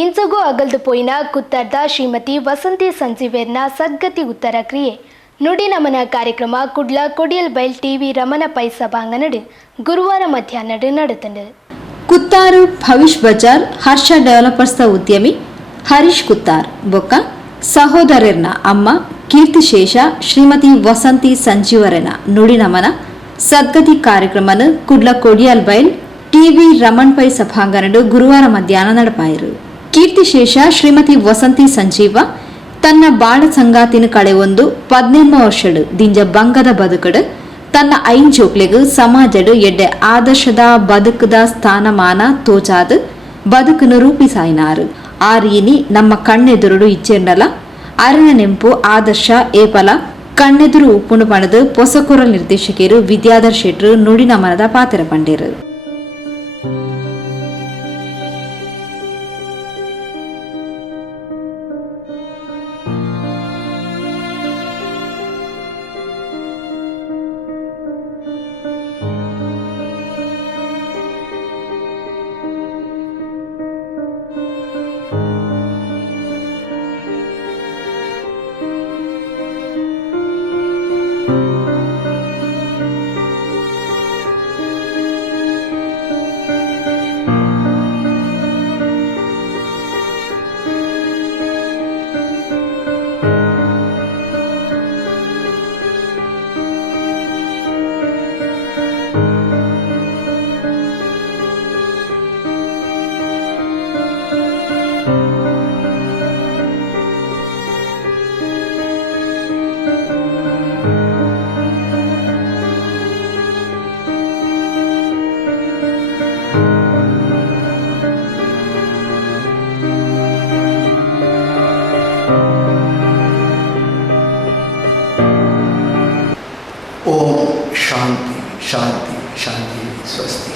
ಇಂಚಗೂ ಅಗಲ್ದುಪೋಯಿನ ಕುತ್ತಾರ್ದ ಶ್ರೀಮತಿ ವಸಂತಿ ಸಂಜೀವೇರ್ನ ಸದ್ಗತಿ ಉತ್ತರ ಕ್ರಿಯೆ ನುಡಿ ನಮನ ಕಾರ್ಯಕ್ರಮ ಕುಡ್ಲ ಕೊಡಿಯಲ್ ಬೈಲ್ ಟಿವಿ ರಮಣ ಪೈ ಸಭಾಂಗಣಡು ಗುರುವಾರ ಮಧ್ಯಾಹ್ನ ನಡೆತಂಡು. ಕುತ್ತಾರು ಭವಿಷ್ ಬಜಾರ್ ಹರ್ಷ ಡೆವಲಪರ್ಸ್ ಉದ್ಯಮಿ ಹರೀಶ್ ಕುತ್ತಾರ್ ಬೊಕ್ಕ ಸಹೋದರರ್ನ ಅಮ್ಮ ಕೀರ್ತಿಶೇಷ ಶ್ರೀಮತಿ ವಸಂತಿ ಸಂಜೀವರನ ನುಡಿ ನಮನ ಸದ್ಗತಿ ಕಾರ್ಯಕ್ರಮನ ಕುಡ್ಲ ಕೊಡಿಯಲ್ ಬೈಲ್ ಟಿವಿ ರಮಣ್ ಪೈ ಸಭಾಂಗಣಡು ಗುರುವಾರ ಮಧ್ಯಾಹ್ನ ನಡಪಾಯಿರು. ಕೀರ್ತಿಶೇಷ ಶ್ರೀಮತಿ ವಸಂತಿ ಸಂಜೀವ ತನ್ನ ಬಾಳ ಸಂಗಾತಿನ ಕಳೆ ಒಂದು 18 ವರ್ಷಡು ದಿಂಜ ಬಂಗದ ಬದುಕಡು ತನ್ನ ಐನ್ ಜೋಕ್ಲೆಗು ಸಮಾಜಡು ಎಡ್ಡೆ ಆದರ್ಶದ ಬದುಕದ ಸ್ಥಾನಮಾನ ತೋಚಾದು ಬದುಕನ್ನು ರೂಪಿಸಾಯಿನಾರು. ಆ ರೀನಿ ನಮ್ಮ ಕಣ್ಣೆದುರುಡು ಇಚ್ಚೆಂಡಲ ಅರಣ್ಯ ನೆಂಪು ಆದರ್ಶ ಏಪಲ ಕಣ್ಣೆದುರು ಉಪ್ಪುಣು ಪಣದು ಪೊಸಕೊರಲ್ ನಿರ್ದೇಶಕರು ವಿದ್ಯಾಧರ್ ಶೆಟ್ರು ನುಡಿ ನಮನದ ಪಾತ್ರ ಪಂಡೇರು. ओम शांति शांति शांति स्वस्ति.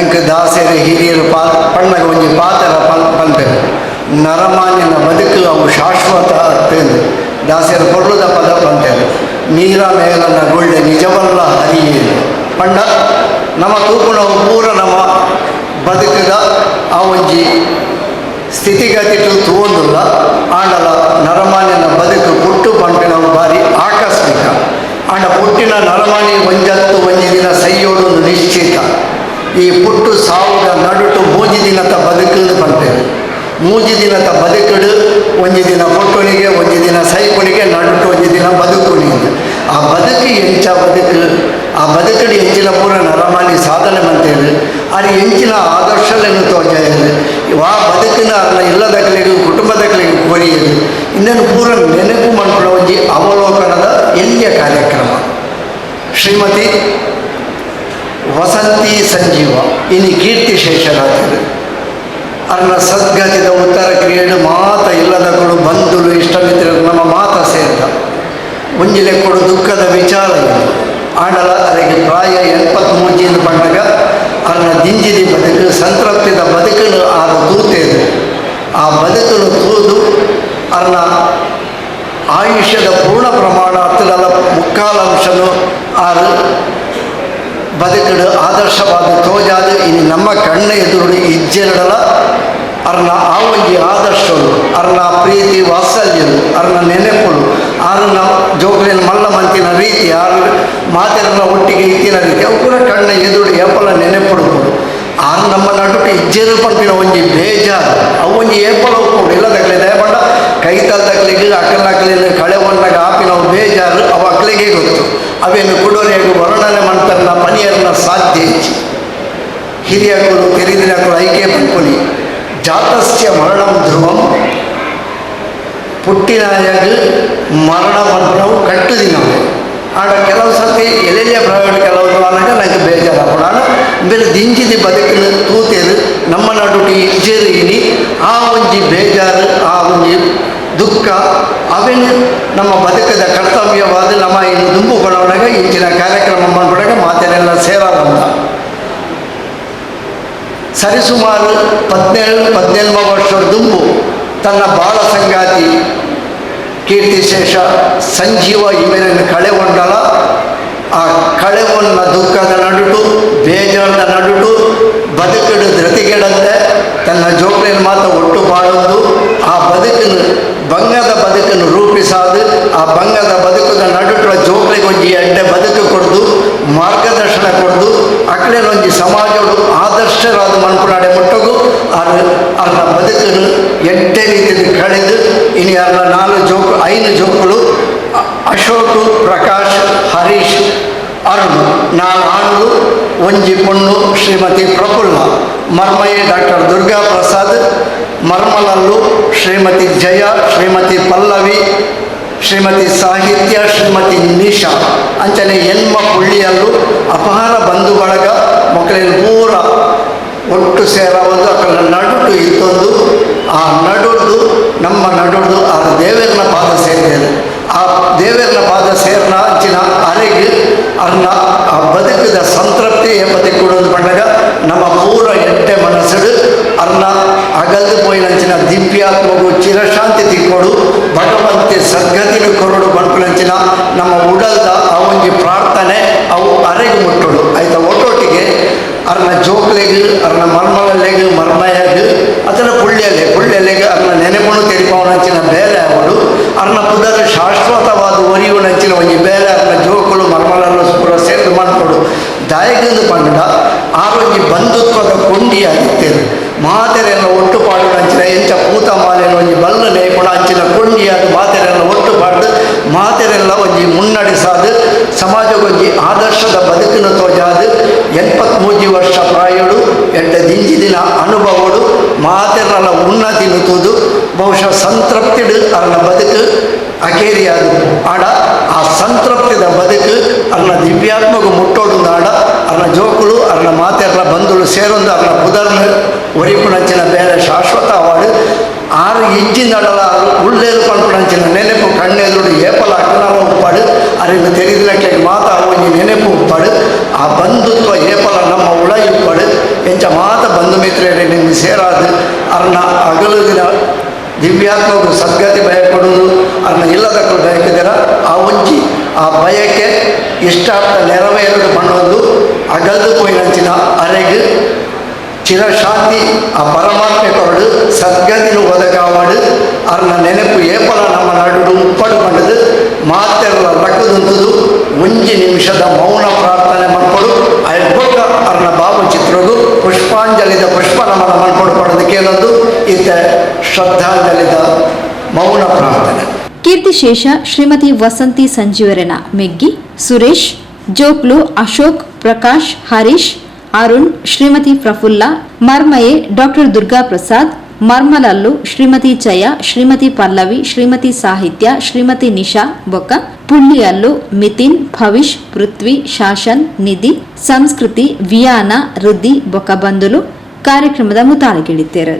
ಎಂಕ್ ದಾಸೆರೆ ಹಿರಿಯರು ಪಣ್ಣಗ ಒಂಜಿ ಪಾತ್ರ ಪಂಪೆರು ನರಮಾನ್ಯನ ಬದುಕು ಅವು ಶಾಶ್ವತ ಅತ್ತೇನು ದಾಸೆರ ಕೊರ್ಲುದ ಪದ ಪಂಪೆರು ನೀರ ಮೇಲನ ಗುಳ್ಳೆ ನಿಜವಲ್ಲ ಹರಿಯೇನು ಪಂಡ ನಮ್ಮ ತೂಪುನವು ಪೂರ ನಮ್ಮ ಬದುಕದ ಆ ಒಂಜಿ ಸ್ಥಿತಿಗತಿಟು ತೂಂದುಲ್ಲ ಆಂಡಲ ನರಮಾನ್ಯನ ಬದುಕು ಪುಟ್ಟು ಪಂಪಿನವು ಬಾರಿ ಆಕಸ್ಮಿಕ ಆಂಡ ಪುಟ್ಟಿನ ನರಮಾನಿ ಒಂಜತ್ತು ಒಂಜಿ ದಿನ ಸೈಯೋಡು ನಿಶ್ಚಿತ ಈ ಪುಟ್ಟು ಸಾವುದ ನಡುಟು ಮೂಜಿ ದಿನದ ಬದುಕು ಪಂಪೇರು ಮೂಜಿ ದಿನದ ಬದುಕುಡು ಒಂಜಿ ದಿನ ಪುಟ್ಟುನಿಗೆ ಒಂಜಿ ದಿನ ಸೈಕುನಿಗೆ ನಡುಟು ಒಂಜಿ ದಿನ ಬದುಕುನಿಗೆ ಆ ಬದುಕು ಎಂಚ ಬದುಕು ಆ ಬದುಕಡಿ ಎಂಚಿನ ಪೂರ ನರಮಾನಿ ಸಾಧನೆ ಮಂತೇಳಿ ಅಲ್ಲಿ ಎಂಚಿನ ಆದರ್ಶಗಳನ್ನು ತೋಜಾಯದು ಆ ಬದುಕಿನ ಅಲ್ಲ ಇಲ್ಲದಕ್ಕಲಿಗೂ ಕುಟುಂಬದಕ್ಕಲಿಗೂ ಕೋರಿಯದು ಇನ್ನೇನು ಪೂರ ನೆನಪು ಮಾಡ್ಕೊಳ್ಳೋ ಒಂಜಿ ಅವಲೋಕನದ ಎಲ್ಲಿಯ ಕಾರ್ಯಕ್ರಮ ಶ್ರೀಮತಿ ವಸಂತಿ ಸಂಜೀವ ಇನಿ ಕೀರ್ತಿ ಶೇಷರಾಜರು ಅರ್ನ ಸದ್ಗತಿದ ಉತ್ತರ ಕ್ರಿಯೆಡು ಮಾತ ಇಲ್ಲದಗಳು ಬಂಧುಲು ಇಷ್ಟಮಿತ್ರರು ನಮ್ಮ ಮಾತ ಸೇರಿದ ಮುಂಜಿಲೆ ಕೊಡು ದುಃಖದ ವಿಚಾರ ಇದು ಆಡಲ ಅದಕ್ಕೆ ಪ್ರಾಯ 83 ಬಂದಾಗ ಅರ್ನ ದಿಂಜಿದಿ ಬದುಕು ಸಂತೃಪ್ತಿದ ಬದುಕನ್ನು ಆರು ತೂತೇದು ಆ ಬದುಕನ್ನು ತೂದು ಅರ್ನ ಆಯುಷ್ಯದ ಪೂರ್ಣ ಪ್ರಮಾಣ ಹತ್ತಿರದ ಮುಕ್ಕಾಲಾಂಶನು ಆರು ಬದುಕಡು ಆದರ್ಶವಾದ ತೋಜಾದು ಇನ್ನು ನಮ್ಮ ಕಣ್ಣ ಎದುರು ಇಜ್ಜೆರಡಲ ಅರ್ನ ಆ ಒಂಜಿ ಆದರ್ಶಗಳು ಅರ್ನ ಪ್ರೀತಿ ವಾತ್ಸಲ್ಯರು ಅರ್ನ ನೆನೆಪುಳು ಆರನ್ನ ಜೋಗ್ಲಿನ ಮಲ್ಲ ಮಂತಿನ ರೀತಿ ಆರು ಮಾತೆಲ್ಲ ಒಟ್ಟಿಗೆ ಇತ್ತಿನ ರೀತಿ ಅವು ಕೂಡ ಕಣ್ಣ ಎದುರು ಏಪಲ ನೆನೆಪುಡುಗಳು ಆರು ನಮ್ಮ ನಡುಟು ಇಜ್ಜೆರು ಪಂಪಿನ ಒಂಜಿ ಬೇಜಾರು ಅವು ಒಂಜಿ ಏಪಲ ಒಪ್ಪುಡು ಇಲ್ಲದಕ್ಲೆ ದಯಪಂಡ ಕೈತಲ್ದಕ್ಲಿಗೆ ಅಕ್ಕಲಕ್ಕಲಿನ ಕಳೆ ಒಂದಾಗ ಆಪಿನವು ಬೇಜಾರು ಅವು ಅಕ್ಲಿಗೆ ಗೊತ್ತು ಅವೇನು ಕುಡೋರಿಯಾಗಿ ವರ್ಣನೆ ಮಾಡ್ತಾರನ್ನ ಪನಿಯರನ್ನ ಸಾಧ್ಯ ಹೆಚ್ಚಿ ಹಿರಿಯಗಳು ಕೆರಿದಿನಗಳು ಐಕೆ ಪಂಪುಲಿ ಜಾತಸ್ಯ ಮರಣಂ ಧ್ರುವಂ ಪುಟ್ಟಿನಾಯಾಗ ಮರಣ ಬಂದವು ಕಟ್ಟುದಿನವು ಆಡ ಕೆಲವು ಸರ್ತಿ ಎಲ್ಲೆಲ್ಲಿಯ ಪ್ರೈವೇಟ್ ಕೆಲವು ಅನ್ನಾಗ ನನಗೆ ಬೇಜಾರಾಗೋಣ ಬೇರೆ ದಿಂಜಿದಿ ಬದುಕಿನ ತೂತೇರು ನಮ್ಮ ನಡುಟಿ ಇಜ್ಜೇರಿಗಿನಿ ಆ ಒಂಜಿ ಬೇಜಾರು ಆ ಒಂಜಿ ದುಃಖ ಅವೇನು ನಮ್ಮ ಬದುಕದ ಕರ್ತವ್ಯವಾದ ನಮ್ಮ ಇನ್ನು ದುಂಬುಗೊಳಗ ಇಂಚಿನ ಕಾರ್ಯಕ್ರಮ ಮಾಡಿಬಿಡಾಗ ಮಾತೆಲ್ಲ ಸೇವಾ ಬಂದ ಸರಿಸುಮಾರು 17 ವರ್ಷದ ದುಂಬು ತನ್ನ ಬಾಳ ಸಂಗಾತಿ ಕೀರ್ತಿಶೇಷ ಸಂಜೀವ ಇವೆಯನ್ನು ಕಳೆಗೊಂಡಲ ಆ ಕಳೆವನ್ನ ದುಃಖದ ನಡುಟು ಬೇಜಾರದ ನಡುಟು ಬದುಕಡು ಧೃತಿಗೆಡಂತೆ ತನ್ನ ಜೋಕ್ಲಿನ ಮಾತ ಒಟ್ಟು ಬಾಳೊಂದು ಆ ಬದುಕನ್ನು ಬಂಗದ ಬದುಕನ್ನು ರೂಪಿಸಾದು ಆ ಬಂಗದ ಬದುಕದ ನಡುಟುವ ಜೋಕ್ಲಿಗೊಂಜಿ ಎಡ್ಡೆ ಬದುಕು ಕೊಡ್ದು ಮಾರ್ಗದರ್ಶನ ಕೊಡ್ದು ಅಕ್ಲೇನೊಂಜಿ ಸಮಾಜಗಳು ಆದರ್ಶರಾದ ಮನ್ಪುನಾಡೆ ಮುಟ್ಟಗು ಅರ್ನ ಬದುಕನ್ನು ಎಡ್ಡೆ ರೀತಿಯಲ್ಲಿ ಕಳೆದು ಇನ್ನು ಅರ್ನ 5 ಜೋಕುಲು ಅಶೋಕ್ ಪ್ರಕಾಶ್ ಹರೀಶ್ ಅರುಣ್ 4 ಆಣುಲು ಒಂಜಿ ಪೊಣ್ಣು ಶ್ರೀಮತಿ ಪ್ರಫುಲ್ಲ ಮರ್ಮಯ್ಯ ಡಾಕ್ಟರ್ ದುರ್ಗಾ ಪ್ರಸಾದ್ ಮರ್ಮಲಲ್ಲು ಶ್ರೀಮತಿ ಜಯ ಶ್ರೀಮತಿ ಪಲ್ಲವಿ ಶ್ರೀಮತಿ ಸಾಹಿತ್ಯ ಶ್ರೀಮತಿ ನಿಶಾ ಅಂಚನೆ ಎನ್ಮ ಪುಳ್ಳಿಯಲ್ಲೂ ಅಪಹಾರ ಬಂಧು ಬಳಗ ಮಕ್ಕಳಲ್ಲಿ ಪೂರ ಒಟ್ಟು ಸೇರವೊಂದು ಅಕ್ಕಳ ನಡುಟು ಇತ್ತೊಂದು ಆ ನಡುಡು ನಮ್ಮ ನಡುಡು ಆ ದೇವೇರನ ಪಾದ ಸೇರಿದೆ ಆ ದೇವೇರನ ಪಾದ ಸೇರ್ನ ಅಂಚಿನ ಅರೆಗೆ ಅರ್ನ ಆ ಬದುಕದ ಸಂತೃಪ್ತಿ ಎಂಬುದು ಕೊಡೋದು ಬಂದಾಗ ನಮ್ಮ ಪೂರ ಎಟ್ಟೆ ಮನಸ್ಸು ಅರ್ನ ಅಗಲ್ದು ಪೋಯಿನಂಚಿನ ದಿವ್ಯಾತ್ಮಗೂ ಚಿರಶಾಂತಿ ತಿಕ್ಕೋಡು ಭಗವಂತಿ ಸದ್ಗತಿನ ಕೊರಡು ಬಂಡ್ಪುನಂಚಿನ ನಮ್ಮ ಉಡಲ್ದ ಆ ಒಂಜಿ ಪ್ರಾರ್ಥನೆ ಅವು ಅರೆಗೆ ಮುಟ್ಟೋಡು ಆಯ್ತಾ ಒಟ್ಟೊಟ್ಟಿಗೆ ಅರ್ನ ಜೋಕ್ಲೆಗೆ ಅರ್ನ ಮರ್ಮಲೆಗೆ ಮರ್ಮಯಾಗ ಅದರ ಪುಳ್ಳೆಲೆಗೆ ಅರ್ನ ನೆನೆಪುಣು ತೆರಿಪವನಂಚಿನ ಬೇಲೆ ಅವಳು ಅರ್ನ ಪುದರ ಶಾಶ್ವತವಾದ ಒರಿಯುನಂಚಿನ ಒಂಜಿ ಬೇಲೆ ಅರ್ನ ಜೋಕುಲು ಮರ್ಮಲನ್ನು ಪೂರ ಸೇರ್ದು ಮಾಡ್ಕೊಡು ದಾಯಗಂದು ಪಂಡ ಆರೋಗ್ಯ ಬಂಧುತ್ವದ ಕೊಂಡಿಯಾಗಿತ್ತೇರು ಮಾತೆರೆಲ್ಲ ಒಟ್ಟುಪಾಡು ಅಂಚಿನ ಎಂಚ ಪೂತ ಮಾಲೆಯನ್ನು ಒಂಜಿ ಬಲ್ಲ ನೇಪುಣ ಅಂಚಿನ ಕೊಂಡಿಯಾದ ಮಾತೆರೆಲ್ಲ ಒಟ್ಟುಪಾಡು ಮಾತೆರೆಲ್ಲ ಒಂಜಿ ಮುನ್ನಡೆಸಾದು ಸಮಾಜಗೊಂಜಿ ಆದರ್ಶದ ಬದುಕಿನ ತೋಜಾದು 83 ವರ್ಷ ಪ್ರಾಯಡು ಎಡ್ಡ ದಿಂಜಿ ದಿನ ಅನುಭವಡು ಮಾತೆರೆಲ್ಲ ಉನ್ನತಿ ನುತುದು ಬಹುಶಃ ಸಂತೃಪ್ತಿಡು ಅರ್ನ ಬದುಕು ಅಕೇರಿಯಾದು ಆಡ ಆ ಸಂತೃಪ್ತಿದ ಬದುಕು ಅರ್ನ ದಿವ್ಯಾತ್ಮಗೂ ಮುಟ್ಟೋಡು ಆಡ ಅರ್ನ ಜೋಕುಲು ಅರ್ನ ಮಾತೆರ್ಲ ಬಂಧುಳು ಸೇರೊಂದು ಅರ್ನ ಪುದರ್ನ ಒರಿಪುಣಂಚಿನ ಬೇರೆ ಶಾಶ್ವತ ಅವಾರ್ಡ್ 6 ಇಂಚಿನಡಲ ಉಳ್ಳೇರು ಪಂಪುಣಂಚಿನ ನೆನೆಪು ಕಣ್ಣೆದುರು ಏಪಲ ಅಕ್ಕನಾಲ ಉಪ್ಪಾಡು ಅರಿಂದ ತೆಗೆದಿನಕ್ಕೆ ಮಾತ ಒಂಜಿ ನೆನೆಪು ಉಪ್ಪಾಡು ಆ ಬಂಧುತ್ವ ಏಪಲ ನಮ್ಮ ಉಳ ಇಪ್ಪಾಡು ಬಂಧುಮಿತ್ರರೇ ನಿಮಗೆ ಸೇರಾದು ಅರ್ನ ಅಗಲುದಿನ ದಿವ್ಯಾತ್ಮಕ ಸದ್ಗತಿ ಭಯಪಡುವುದು ಅರ್ನ ಇಲ್ಲದಕ್ಕೂ ಬಯಕಿದರ ಆ ಒಂಜಿ ಆ ಬಯಕೆ ಇಷ್ಟಾರ್ಥ ನೆರವೇರಲು ಮಾಡುವುದು ಅಗಲ್ದು ಪೋಯಿನಂಚಿನ ಅರೆಗು ಚಿರಶಾಂತಿ ಆ ಪರಮಾತ್ಮೆ ಕೊರಡು ಸದ್ಗತಿಲು ಒದಗಾವಡು ಅರ್ನ ನೆನಪು ಏಪಲ ನಮ್ಮ ನಡುಡು ಉಪ್ಪಡು ಕಂಡದು ಮಾತೆಲ್ಲ ಲಕ್ಕದುಂತದು ಒಂಜಿ ನಿಮಿಷದ ಮೌನ ಪ್ರಾರ್ಥನೆ ಮಾಡ್ಕೊಡು ಅಡ್ಬೊಕ್ಕ ಅರ್ನ ಭಾವಚಿತ್ರಗೂ ಪುಷ್ಪಾಂಜಲಿದ ಪುಷ್ಪ ನಮನ ಮಾಡ್ಕೊಂಡು ಪಡೆದು ಕೇಳೋದು ಈತ ಶ್ರದ್ಧಾಂಜಲಿದ ಮೌನ ಪ್ರಾರ್ಥನೆ. ಕೀರ್ತಿಶೇಷ ಶ್ರೀಮತಿ ವಸಂತಿ ಸಂಜೀವರನ ಮೆಗ್ಗಿ ಸುರೇಶ್ ಜೋಕ್ಲು ಅಶೋಕ್ ಪ್ರಕಾಶ್ ಹರೀಶ್ ಅರುಣ್ ಶ್ರೀಮತಿ ಪ್ರಫುಲ್ಲ ಮರ್ಮಯೆ ಡಾಕ್ಟರ್ ದುರ್ಗಾ ಪ್ರಸಾದ್ ಮರ್ಮಲಲ್ಲು ಶ್ರೀಮತಿ ಜಯ ಶ್ರೀಮತಿ ಪಲ್ಲವಿ ಶ್ರೀಮತಿ ಸಾಹಿತ್ಯ ಶ್ರೀಮತಿ ನಿಶಾ ಬೊಕ್ಕ ಪುಳ್ಳಿಯಲ್ಲು ಮಿತಿನ್ ಭವಿಷ್ ಪೃಥ್ವಿ ಶಾಸನ್ ನಿಧಿ ಸಂಸ್ಕೃತಿ ವಿಯಾನ ರುದ್ದಿ ಬೊಕ್ಕ ಬಂಧುಲು ಕಾರ್ಯಕ್ರಮದ ಮುತಾಳಿಗಿಳಿದ್ದೇರು.